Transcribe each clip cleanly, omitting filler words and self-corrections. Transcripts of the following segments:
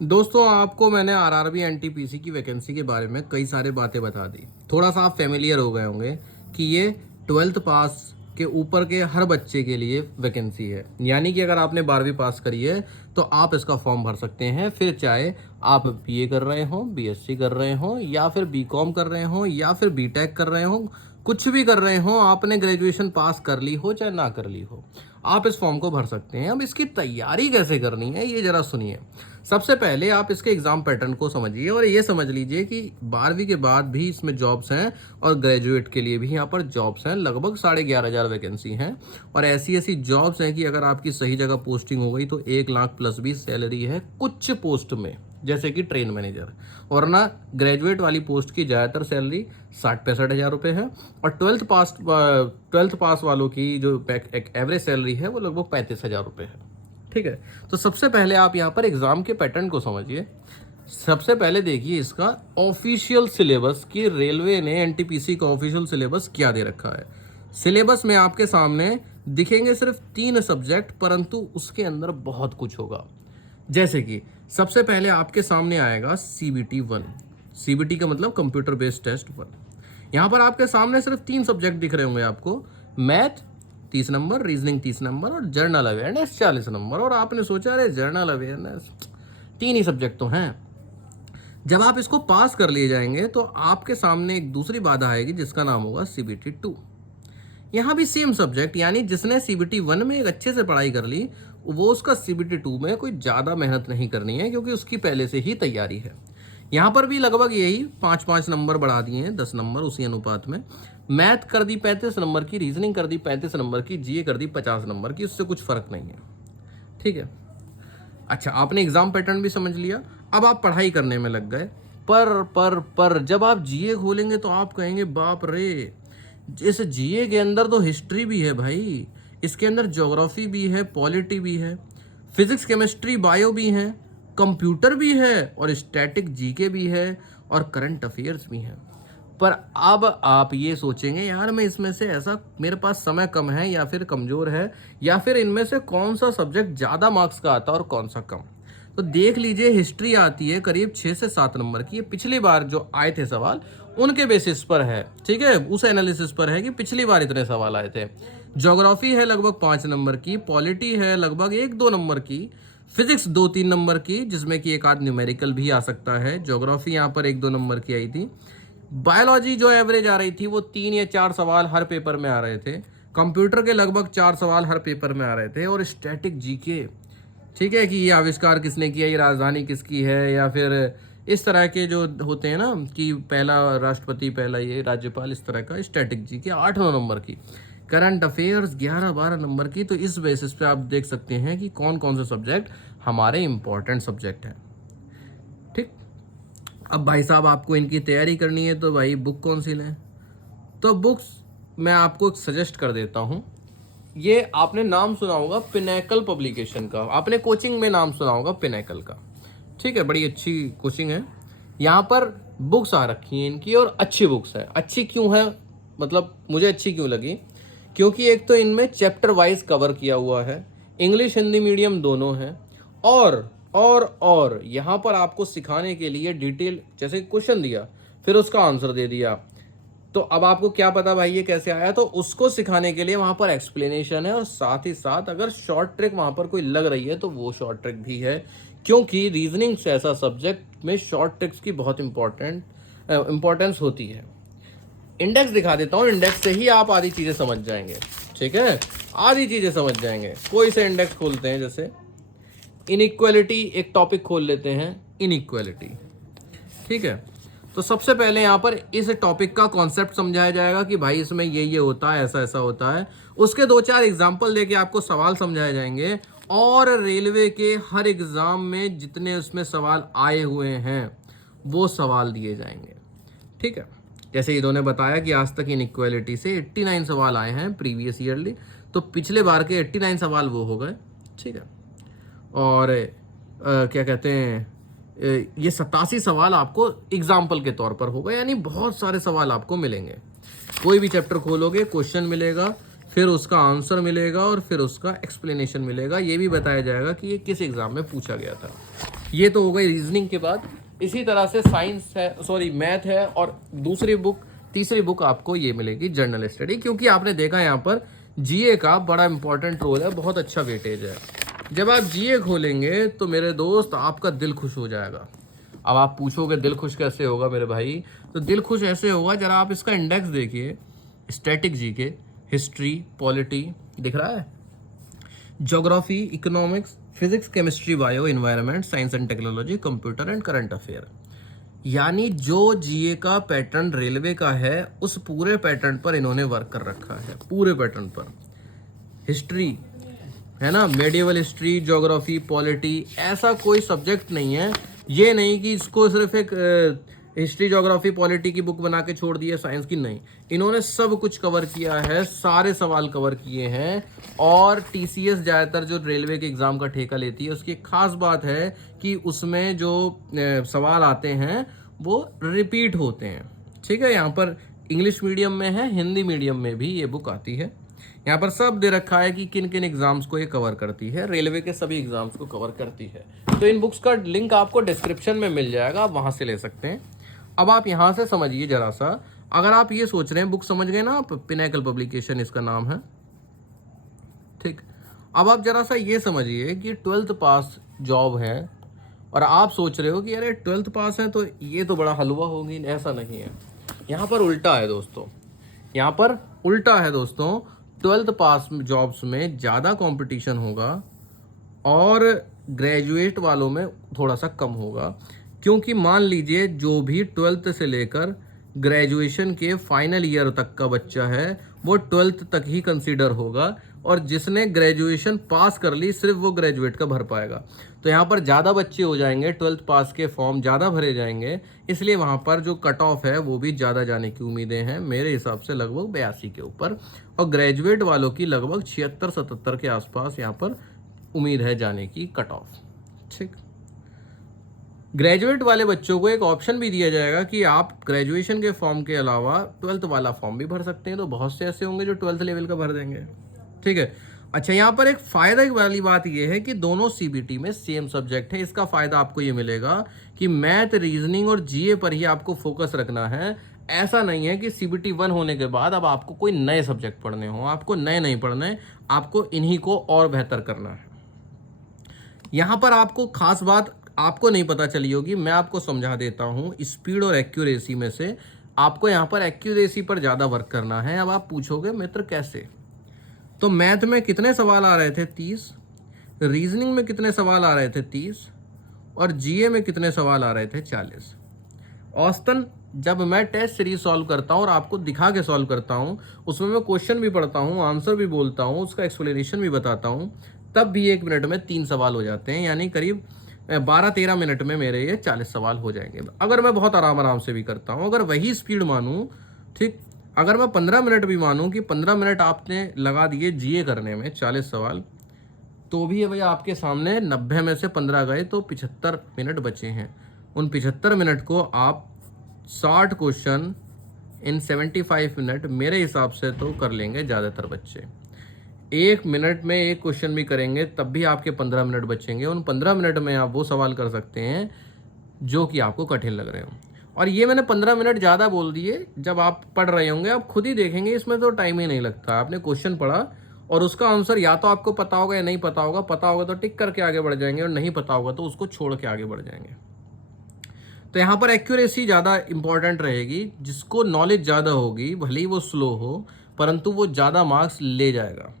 दोस्तों आपको मैंने आरआरबी एनटीपीसी की वैकेंसी के बारे में कई सारे बातें बता दी। थोड़ा सा आप फेमिलियर हो गए होंगे कि ये 12th पास के ऊपर के हर बच्चे के लिए वैकेंसी है। यानी कि अगर आपने 12वीं पास करी है तो आप इसका फॉर्म भर सकते हैं, फिर चाहे आप बीए कर रहे हो, बीएससी कर रहे हो, या फिर बीकॉम कर रहे हो, या फिर बीटेक कर रहे हो, कुछ भी कर रहे हो, आपने ग्रेजुएशन पास कर ली हो चाहे ना कर ली हो, आप इस फॉर्म को भर सकते हैं। अब इसकी तैयारी कैसे करनी है ये जरा सुनिए। सबसे पहले आप इसके एग्जाम पैटर्न को समझिए और ये समझ लीजिए कि 12वीं के बाद भी इसमें जॉब्स हैं और ग्रेजुएट के लिए भी यहाँ पर जॉब्स हैं। लगभग 11,500 वैकेंसी हैं और ऐसी ऐसी जॉब्स हैं कि अगर आपकी सही जगह पोस्टिंग हो गई तो 1 लाख प्लस भी सैलरी है कुछ पोस्ट में, जैसे कि ट्रेन मैनेजर। वरना ग्रेजुएट वाली पोस्ट की ज़्यादातर सैलरी 60-65 हज़ार रुपये है और ट्वेल्थ पास वालों की जो एक एवरेज सैलरी है वो लगभग 35 हज़ार रुपये है। ठीक है, तो सबसे पहले आप यहाँ पर एग्जाम के पैटर्न को समझिए। सबसे पहले देखिए इसका ऑफिशियल सिलेबस कि रेलवे ने एनटीपीसी का ऑफिशियल सिलेबस क्या दे रखा है। सिलेबस में आपके सामने दिखेंगे सिर्फ 3 सब्जेक्ट, परंतु उसके अंदर बहुत कुछ होगा। जैसे कि सबसे पहले आपके सामने आएगा CBT 1। CBT का मतलब कंप्यूटर बेस्ड टेस्ट 1। यहाँ पर आपके सामने सिर्फ 3 सब्जेक्ट दिख रहे होंगे आपको। मैथ 30 नंबर, रीजनिंग 30 नंबर और जर्नल अवेयरनेस 40 नंबर। और आपने सोचा अरे जर्नल अवेयरनेस 3 ही सब्जेक्ट तो हैं। जब आप इसको पास कर लिए जाएंगे तो आपके सामने एक दूसरी बाधा आएगी जिसका नाम होगा CBT 2। यहाँ भी सेम सब्जेक्ट, यानी जिसने CBT 1 में एक अच्छे से पढ़ाई कर ली वो उसका CBT 2 में कोई ज़्यादा मेहनत नहीं करनी है क्योंकि उसकी पहले से ही तैयारी है। यहाँ पर भी लगभग यही 5-5 नंबर बढ़ा दिए हैं, 10 नंबर उसी अनुपात में। मैथ कर दी 35 नंबर की, रीजनिंग कर दी 35 नंबर की, जीए कर दी 50 नंबर की, उससे कुछ फर्क नहीं है। ठीक है, अच्छा आपने एग्जाम पैटर्न भी समझ लिया, अब आप पढ़ाई करने में लग गए। पर जब आप जीए खोलेंगे तो आप कहेंगे बाप रे, इस जीए के अंदर तो हिस्ट्री भी है भाई, इसके अंदर ज्योग्राफी भी है, पॉलिटी भी है, फिजिक्स केमिस्ट्री बायो भी है, कंप्यूटर भी है और स्टैटिक जीके भी है और करंट अफेयर्स भी है। पर अब आप ये सोचेंगे यार मैं इसमें से ऐसा, मेरे पास समय कम है या फिर कमज़ोर है, या फिर इनमें से कौन सा सब्जेक्ट ज़्यादा मार्क्स का आता है और कौन सा कम। तो देख लीजिए हिस्ट्री आती है करीब 6 से 7 नंबर की। ये पिछली बार जो आए थे सवाल उनके बेसिस पर है, ठीक है, उस एनालिसिस पर है कि पिछली बार इतने सवाल आए थे। ज्योग्राफी है लगभग 5 नंबर की, पॉलिटी है लगभग 1-2 नंबर की, फिजिक्स 2-3 नंबर की जिसमें कि एक आध न्यूमेरिकल भी आ सकता है। ज्योग्राफी यहाँ पर 1-2 नंबर की आई थी। बायोलॉजी जो एवरेज आ रही थी वो 3 या 4 सवाल हर पेपर में आ रहे थे। कंप्यूटर के लगभग 4 सवाल हर पेपर में आ रहे थे और स्टैटिक जीके, ठीक है, कि ये आविष्कार किसने किया, ये राजधानी किसकी है, या फिर इस तरह के जो होते हैं ना कि पहला राष्ट्रपति, पहला ये राज्यपाल, इस तरह का स्टैटिक जीके 8-9 नंबर की, करंट अफेयर्स 11-12 नंबर की। तो इस बेसिस पे आप देख सकते हैं कि कौन कौन से सब्जेक्ट हमारे इंपॉर्टेंट सब्जेक्ट हैं। ठीक, अब भाई साहब आपको इनकी तैयारी करनी है तो भाई बुक कौन सी लें। तो बुक्स मैं आपको सजेस्ट कर देता हूँ। ये आपने नाम सुना होगा पिनैकल पब्लिकेशन का, आपने कोचिंग में नाम सुना होगा पिनैकल का। ठीक है, बड़ी अच्छी कोचिंग है। यहाँ पर बुक्स आ रखी हैं इनकी और अच्छी बुक्स है। अच्छी क्यों है, मतलब मुझे अच्छी क्यों लगी, क्योंकि एक तो इनमें चैप्टर वाइज कवर किया हुआ है, इंग्लिश हिंदी मीडियम दोनों हैं, और यहाँ पर आपको सिखाने के लिए डिटेल, जैसे क्वेश्चन दिया फिर उसका आंसर दे दिया, तो अब आपको क्या पता भाई ये कैसे आया, तो उसको सिखाने के लिए वहाँ पर एक्सप्लेनेशन है। और साथ ही साथ अगर शॉर्ट ट्रिक वहाँ पर कोई लग रही है तो वो शॉर्ट ट्रिक भी है, क्योंकि रीजनिंग से ऐसा सब्जेक्ट में शॉर्ट ट्रिक्स की बहुत इंपॉर्टेंस होती है। इंडेक्स दिखा देता हूँ, इंडेक्स से ही आप आधी चीज़ें समझ जाएंगे। ठीक है, आधी चीज़ें समझ जाएंगे। कोई से इंडेक्स खोलते हैं, जैसे इनइक्वालिटी, एक टॉपिक खोल लेते हैं इनइक्वालिटी। ठीक है, तो सबसे पहले यहाँ पर इस टॉपिक का कॉन्सेप्ट समझाया जाएगा कि भाई इसमें ये होता है, ऐसा ऐसा होता है। उसके 2-4 एग्जाम्पल देके आपको सवाल समझाए जाएंगे और रेलवे के हर एग्जाम में जितने उसमें सवाल आए हुए हैं वो सवाल दिए जाएंगे। ठीक है, जैसे इन्होंने बताया कि आज तक इनइक्वालिटी से 89 सवाल आए हैं प्रीवियस ईयरली, तो पिछले बार के 89 सवाल वो हो गए। ठीक है, और क्या कहते हैं, ये 87 सवाल आपको एग्जाम्पल के तौर पर होगा, यानी बहुत सारे सवाल आपको मिलेंगे। कोई भी चैप्टर खोलोगे क्वेश्चन मिलेगा, फिर उसका आंसर मिलेगा और फिर उसका एक्सप्लेनेशन मिलेगा। ये भी बताया जाएगा कि ये किस एग्जाम में पूछा गया था। ये तो हो गई रीजनिंग के बाद। इसी तरह से साइंस है, सॉरी मैथ है, और तीसरी बुक आपको ये मिलेगी जनरल स्टडी, क्योंकि आपने देखा यहाँ पर जीए का बड़ा इंपॉर्टेंट रोल है, बहुत अच्छा वेटेज है। जब आप जीए खोलेंगे तो मेरे दोस्त आपका दिल खुश हो जाएगा। अब आप पूछोगे दिल खुश कैसे होगा मेरे भाई, तो दिल खुश ऐसे होगा, जरा आप इसका इंडेक्स देखिए, स्टैटिक जीके, हिस्ट्री, पॉलिटी, दिख रहा है, geography, economics, physics, chemistry, bio, environment, science and technology, computer and current affair. यानी जो जीए का पैटर्न रेलवे का है उस पूरे पैटर्न पर इन्होंने वर्क कर रखा है, पूरे पैटर्न पर। हिस्ट्री है ना, मेडिवल हिस्ट्री, ज्योग्राफी, पॉलिटी, ऐसा कोई सब्जेक्ट नहीं है, ये नहीं कि इसको सिर्फ एक हिस्ट्री, ज्योग्राफी, पॉलिटी की बुक बना के छोड़ दी है साइंस की, नहीं, इन्होंने सब कुछ कवर किया है, सारे सवाल कवर किए हैं। और टीसीएस ज़्यादातर जो रेलवे के एग्ज़ाम का ठेका लेती है, उसकी एक खास बात है कि उसमें जो सवाल आते हैं वो रिपीट होते हैं। ठीक है, यहाँ पर इंग्लिश मीडियम में है, हिंदी मीडियम में भी ये बुक आती है। यहाँ पर सब दे रखा है कि किन किन एग्जाम्स को ये कवर करती है, रेलवे के सभी एग्जाम्स को कवर करती है। तो इन बुक्स का लिंक आपको डिस्क्रिप्शन में मिल जाएगा, आप वहाँ से ले सकते हैं। अब आप यहाँ से समझिए जरा सा, अगर आप ये सोच रहे हैं, बुक समझ गए ना आप, पिनेकल पब्लिकेशन इसका नाम है, ठीक। अब आप जरा सा ये समझिए कि 12th पास जॉब है, और आप सोच रहे हो कि अरे 12th पास है तो ये तो बड़ा हलवा होगी, ऐसा नहीं है। यहाँ पर उल्टा है दोस्तों, यहाँ पर उल्टा है दोस्तों। 12th पास जॉब्स में ज़्यादा कंपटीशन होगा और ग्रेजुएट वालों में थोड़ा सा कम होगा, क्योंकि मान लीजिए जो भी 12th से लेकर ग्रेजुएशन के फाइनल ईयर तक का बच्चा है वो 12th तक ही कंसीडर होगा, और जिसने ग्रेजुएशन पास कर ली सिर्फ वो ग्रेजुएट का भर पाएगा। तो यहाँ पर ज़्यादा बच्चे हो जाएंगे, 12th पास के फॉर्म ज़्यादा भरे जाएंगे, इसलिए वहाँ पर जो कट ऑफ है वो भी ज़्यादा जाने की उम्मीदें हैं, मेरे हिसाब से लगभग 82 के ऊपर, और ग्रेजुएट वालों की लगभग 76-77 के आसपास यहाँ पर उम्मीद है जाने की कट ऑफ। ठीक, ग्रेजुएट वाले बच्चों को एक ऑप्शन भी दिया जाएगा कि आप ग्रेजुएशन के फॉर्म के अलावा 12th वाला फॉर्म भी भर सकते हैं, तो बहुत से ऐसे होंगे जो 12th लेवल का भर देंगे। ठीक है, अच्छा, यहाँ पर एक फ़ायदा वाली बात यह है कि दोनों सीबीटी में सेम सब्जेक्ट है। इसका फ़ायदा आपको ये मिलेगा कि मैथ, रीजनिंग और जीए पर ही आपको फोकस रखना है। ऐसा नहीं है कि सीबीटी 1 होने के बाद अब आपको कोई नए सब्जेक्ट पढ़ने हो, आपको नए नहीं पढ़ने, आपको इन्हीं को और बेहतर करना है। यहाँ पर आपको खास बात आपको नहीं पता चली होगी, मैं आपको समझा देता हूँ। स्पीड और एक्यूरेसी में से आपको यहाँ पर एक्यूरेसी पर ज़्यादा वर्क करना है। अब आप पूछोगे मित्र कैसे, तो मैथ में कितने सवाल आ रहे थे 30, रीजनिंग में कितने सवाल आ रहे थे 30, और जीए में कितने सवाल आ रहे थे 40। औसतन जब मैं टेस्ट सीरीज सॉल्व करता हूँ और आपको दिखा के सॉल्व करता हूँ, उसमें मैं क्वेश्चन भी पढ़ता हूँ, आंसर भी बोलता हूँ, उसका एक्सप्लेनेशन भी बताता हूँ, तब भी 1 मिनट में 3 सवाल हो जाते हैं, यानी करीब 12-13 मिनट में मेरे ये 40 सवाल हो जाएंगे, अगर मैं बहुत आराम से भी करता हूँ। अगर वही स्पीड मानूँ, ठीक, अगर मैं 15 मिनट भी मानूँ कि 15 मिनट आपने लगा दिए जीए करने में 40 सवाल, तो भी है भैया आपके सामने 90 में से 15 गए तो 75 मिनट बचे हैं। उन 75 मिनट को आप 60 क्वेश्चन इन 75 मिनट मेरे हिसाब से तो कर लेंगे ज़्यादातर बच्चे। 1 मिनट में एक क्वेश्चन भी करेंगे तब भी आपके 15 मिनट बचेंगे। उन 15 मिनट में आप वो सवाल कर सकते हैं जो कि आपको कठिन लग रहे हो। और ये मैंने 15 मिनट ज़्यादा बोल दिए, जब आप पढ़ रहे होंगे आप खुद ही देखेंगे, इसमें तो टाइम ही नहीं लगता। आपने क्वेश्चन पढ़ा और उसका आंसर या तो आपको पता होगा या नहीं पता होगा, पता होगा तो टिक करके आगे बढ़ जाएंगे, और नहीं पता होगा तो उसको छोड़ के आगे बढ़ जाएंगे। तो यहाँ पर एक्यूरेसी ज़्यादा इंपॉर्टेंट रहेगी। जिसको नॉलेज ज़्यादा होगी, भले ही वो स्लो हो, परंतु वो ज़्यादा मार्क्स ले जाएगा।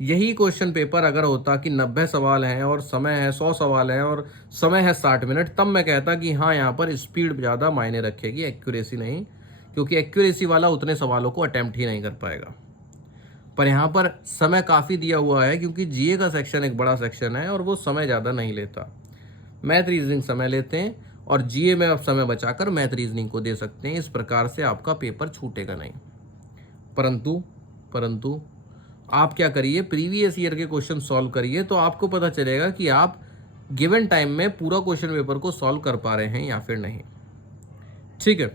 यही क्वेश्चन पेपर अगर होता कि 90 सवाल हैं और समय है 100 सवाल हैं और समय है 60 मिनट, तब मैं कहता कि हाँ यहाँ पर स्पीड ज़्यादा मायने रखेगी, एक्यूरेसी नहीं, क्योंकि एक्यूरेसी वाला उतने सवालों को अटैम्प्ट ही नहीं कर पाएगा। पर यहाँ पर समय काफ़ी दिया हुआ है, क्योंकि जीए का सेक्शन एक बड़ा सेक्शन है और वो समय ज़्यादा नहीं लेता। मैथ रीजनिंग समय लेते हैं, और जीए में आप समय बचाकर मैथ रीजनिंग को दे सकते हैं। इस प्रकार से आपका पेपर छूटेगा नहीं। परंतु आप क्या करिए, प्रीवियस ईयर के क्वेश्चन सॉल्व करिए, तो आपको पता चलेगा कि आप गिवन टाइम में पूरा क्वेश्चन पेपर को सॉल्व कर पा रहे हैं या फिर नहीं। ठीक है,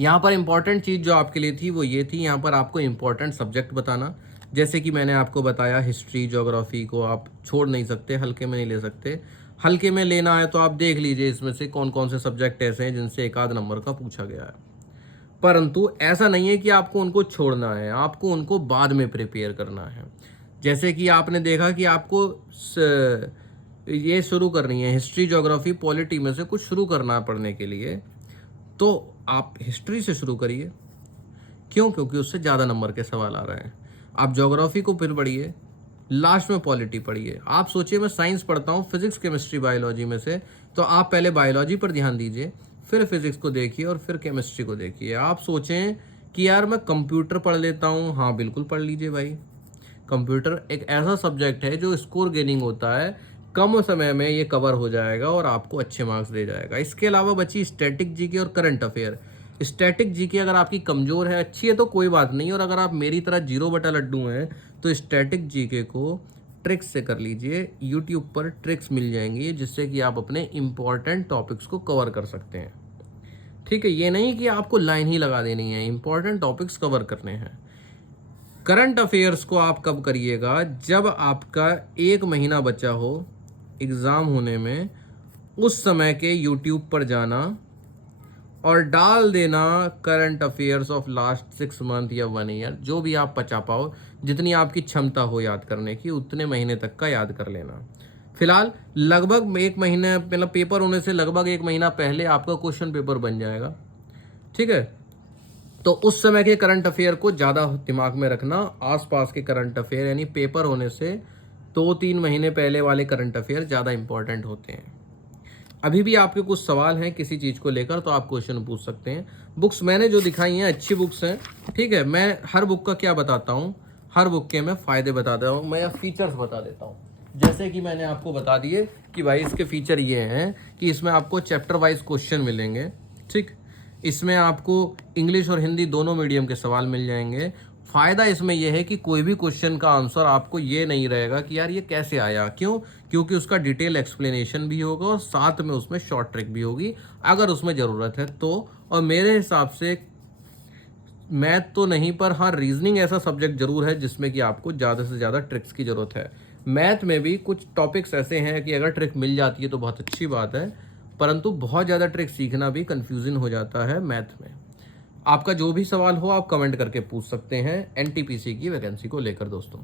यहाँ पर इंपॉर्टेंट चीज़ जो आपके लिए थी वो ये थी, यहाँ पर आपको इंपॉर्टेंट सब्जेक्ट बताना। जैसे कि मैंने आपको बताया, हिस्ट्री, ज्योग्राफी को आप छोड़ नहीं सकते, हल्के में नहीं ले सकते। हल्के में लेना है तो आप देख लीजिए इसमें से कौन कौन से सब्जेक्ट ऐसे हैं जिनसे एक आध नंबर का पूछा गया है। परंतु ऐसा नहीं है कि आपको उनको छोड़ना है, आपको उनको बाद में प्रिपेयर करना है। जैसे कि आपने देखा कि आपको ये शुरू करनी है हिस्ट्री, ज्योग्राफी, पॉलिटी में से कुछ शुरू करना है पढ़ने के लिए, तो आप हिस्ट्री से शुरू करिए। क्यों? क्योंकि उससे ज़्यादा नंबर के सवाल आ रहे हैं। आप ज्योग्राफी को फिर पढ़िए, लास्ट में पॉलिटी पढ़िए। आप सोचिए मैं साइंस पढ़ता हूँ, फिजिक्स, केमिस्ट्री, बायोलॉजी में से, तो आप पहले बायोलॉजी पर ध्यान दीजिए, फिर फिजिक्स को देखिए और फिर केमिस्ट्री को देखिए। आप सोचें कि यार मैं कंप्यूटर पढ़ लेता हूँ, हाँ बिल्कुल पढ़ लीजिए भाई। कंप्यूटर एक ऐसा सब्जेक्ट है जो स्कोर गेनिंग होता है, कम समय में ये कवर हो जाएगा और आपको अच्छे मार्क्स दे जाएगा। इसके अलावा बची स्टैटिक जीके और करंट अफेयर। स्टैटिक जीके अगर आपकी कमज़ोर है, अच्छी है तो कोई बात नहीं, और अगर आप मेरी तरह जीरो बटा लड्डू हैं तो स्टैटिक जीके को ट्रिक्स से कर लीजिए। यूट्यूब पर ट्रिक्स मिल जाएंगी जिससे कि आप अपने इंपॉर्टेंट टॉपिक्स को कवर कर सकते हैं। ठीक है, ये नहीं कि आपको लाइन ही लगा देनी है, इंपॉर्टेंट टॉपिक्स कवर करने हैं। करंट अफेयर्स को आप कब करिएगा? जब आपका 1 महीना बचा हो एग्ज़ाम होने में, उस समय के यूट्यूब पर जाना और डाल देना current affairs of last 6 month या 1 ईयर, जो भी आप बचा पाओ, जितनी आपकी क्षमता हो याद करने की, उतने महीने तक का याद कर लेना। फिलहाल लगभग 1 महीने, मतलब पेपर होने से लगभग 1 महीना पहले आपका क्वेश्चन पेपर बन जाएगा। ठीक है, तो उस समय के करंट अफेयर को ज़्यादा दिमाग में रखना। आसपास के करंट अफेयर यानी पेपर होने से 2-3 महीने पहले वाले करंट अफेयर ज़्यादा इंपॉर्टेंट होते हैं। अभी भी आपके कुछ सवाल हैं किसी चीज़ को लेकर तो आप क्वेश्चन पूछ सकते हैं। बुक्स मैंने जो दिखाई हैं अच्छी बुक्स हैं। ठीक है, मैं हर बुक का क्या बताता हूँ, हर बुक के मैं फ़ायदे बताता हूँ, मैं फीचर्स बता देता हूँ। जैसे कि मैंने आपको बता दिए कि भाई इसके फीचर ये हैं कि इसमें आपको चैप्टर वाइज क्वेश्चन मिलेंगे। ठीक, इसमें आपको इंग्लिश और हिंदी दोनों मीडियम के सवाल मिल जाएंगे। फ़ायदा इसमें यह है कि कोई भी क्वेश्चन का आंसर आपको ये नहीं रहेगा कि यार ये कैसे आया। क्यों? क्योंकि उसका डिटेल एक्सप्लेनेशन भी होगा और साथ में उसमें शॉर्ट ट्रिक भी होगी अगर उसमें ज़रूरत है तो। और मेरे हिसाब से मैथ तो नहीं, पर हाँ रीजनिंग ऐसा सब्जेक्ट जरूर है जिसमें कि आपको ज़्यादा से ज़्यादा ट्रिक्स की ज़रूरत है। मैथ में भी कुछ टॉपिक्स ऐसे हैं कि अगर ट्रिक मिल जाती है तो बहुत अच्छी बात है, परंतु बहुत ज़्यादा ट्रिक सीखना भी कन्फ्यूजन हो जाता है मैथ में। आपका जो भी सवाल हो आप कमेंट करके पूछ सकते हैं एनटीपीसी की वैकेंसी को लेकर दोस्तों।